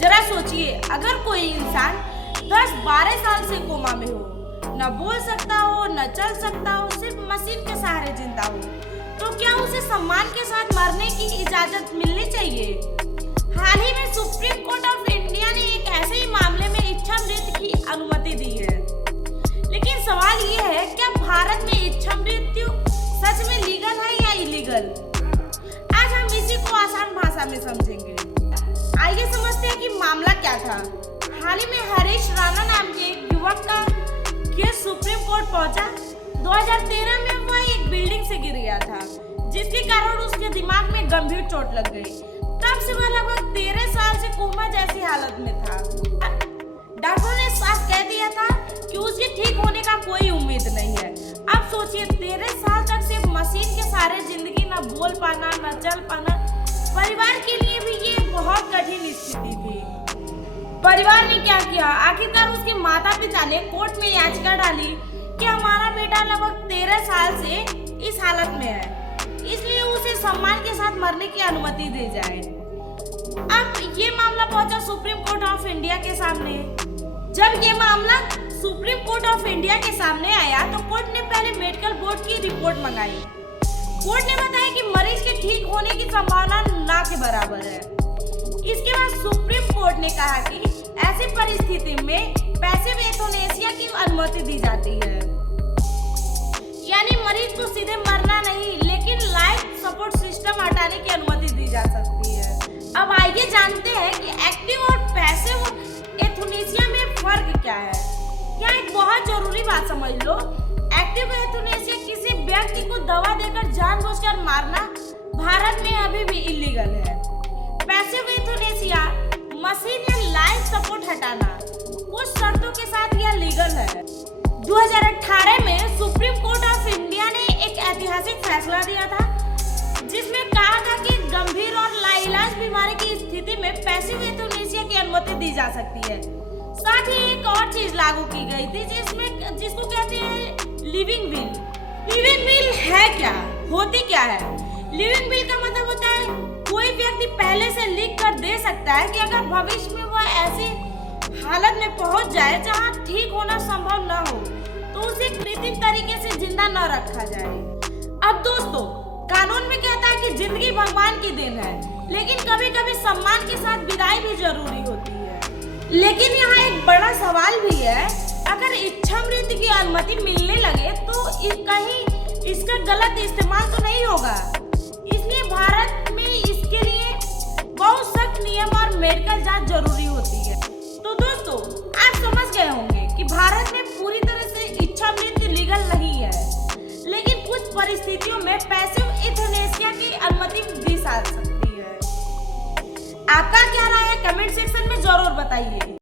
जरा सोचिए, अगर कोई इंसान 10-12 साल से कोमा में हो, न बोल सकता हो, न चल सकता हो, सिर्फ मशीन के सहारे जिंदा हो, तो क्या उसे सम्मान के साथ मरने की इजाजत मिलनी चाहिए? हाल ही में सुप्रीम कोर्ट ऑफ इंडिया ने एक ऐसे ही मामले में इच्छा मृत्यु की अनुमति दी है। लेकिन सवाल ये है, क्या भारत में इच्छा मृत्यु सच में लीगल है या इलीगल? आज हम इसी को आसान भाषा में समझेंगे। आइए समझते हैं कि मामला क्या था। हाल ही में हरीश राणा नाम के एक युवक का केस सुप्रीम कोर्ट पहुंचा। 2013 में वह एक बिल्डिंग से गिर गया था, जिसके कारण उसके दिमाग में गंभीर चोट लग गई। तब से वह लगभग 13 साल से कोमा जैसी हालत में था। डॉक्टरों ने साफ कह दिया था कि उसके ठीक होने का कोई उम्मीद नहीं है। अब सोचिए, 13 साल तक सिर्फ मशीन के सहारे जिंदगी, न बोल पाना, न चल पाना। परिवार के लिए भी ये बहुत कठिन स्थिति थी। परिवार ने क्या किया? आखिरकार उसके माता पिता ने कोर्ट में याचिका डाली कि हमारा बेटा लगभग 13 साल से इस हालत में है, इसलिए उसे सम्मान के साथ मरने की अनुमति दी जाए। अब ये मामला पहुंचा सुप्रीम कोर्ट ऑफ इंडिया के सामने। जब ये मामला सुप्रीम कोर्ट ऑफ इंडिया के सामने आया तो कोर्ट ने पहले मेडिकल बोर्ड की रिपोर्ट मंगाई। कोर्ट ने बताया कि मरीज के ठीक होने की संभावना ना के बराबर है। इसके बाद सुप्रीम कोर्ट ने कहा कि ऐसी परिस्थिति में पैसिव एथोनेसिया की अनुमति दी जाती है, यानी मरीज को सीधे मरना नहीं, लेकिन लाइफ सपोर्ट सिस्टम हटाने की अनुमति दी जा सकती है। अब आइए जानते हैं कि एक्टिव और पैसिव एथोनेसिया में फर्क क्या है। यहाँ एक बहुत जरूरी बात समझ लो। एक्टिव एथोनेसिया किसी व्यक्ति को दवा देकर जानबूझकर मारना भारत में अभी भी इलीगल है। पैसिव एथोनेसिया मशीन या लाइफ सपोर्ट हटाना कुछ शर्तों के साथ यह लीगल है। 2018 में सुप्रीम कोर्ट ऑफ इंडिया ने एक ऐतिहासिक फैसला दिया था, जिसमें कहा था कि गंभीर और लाइलाज बीमारी की स्थिति में पैसिव एथोनेसिया की अनुमति दी जा सकती है। साथ ही एक और चीज लागू की गई थी, जिसको कहते हैं लिविंग विल। लिविंग विल है क्या? होती क्या है? लिविंग विल का मतलब होता है कोई व्यक्ति पहले से लिख कर दे सकता है कि अगर भविष्य में वह ऐसी हालत में पहुंच जाए जहां ठीक होना संभव न हो, तो उसे कृत्रिम तरीके से जिंदा न रखा जाए। अब दोस्तों, कानून में कहता है कि जिंदगी भगवान की देन है, लेकिन कभी कभी सम्मान के साथ विदाई भी जरूरी होती है। लेकिन यहाँ एक बड़ा सवाल भी है, अगर इच्छा मृत्यु की अनुमति मिलने लगे तो कहीं इसका गलत इस्तेमाल तो नहीं होगा। इसलिए भारत में इसके लिए बहुत सख्त नियम और मेडिकल जांच जरूरी होती है। तो दोस्तों, आप समझ गए होंगे कि भारत में पूरी तरह से इच्छा मृत्यु लीगल नहीं है, लेकिन कुछ परिस्थितियों में पैसिव एथोनेसिया की अनुमति दी जा सकती है। आपका क्या राय है? कमेंट सेक्शन में जरूर बताइए।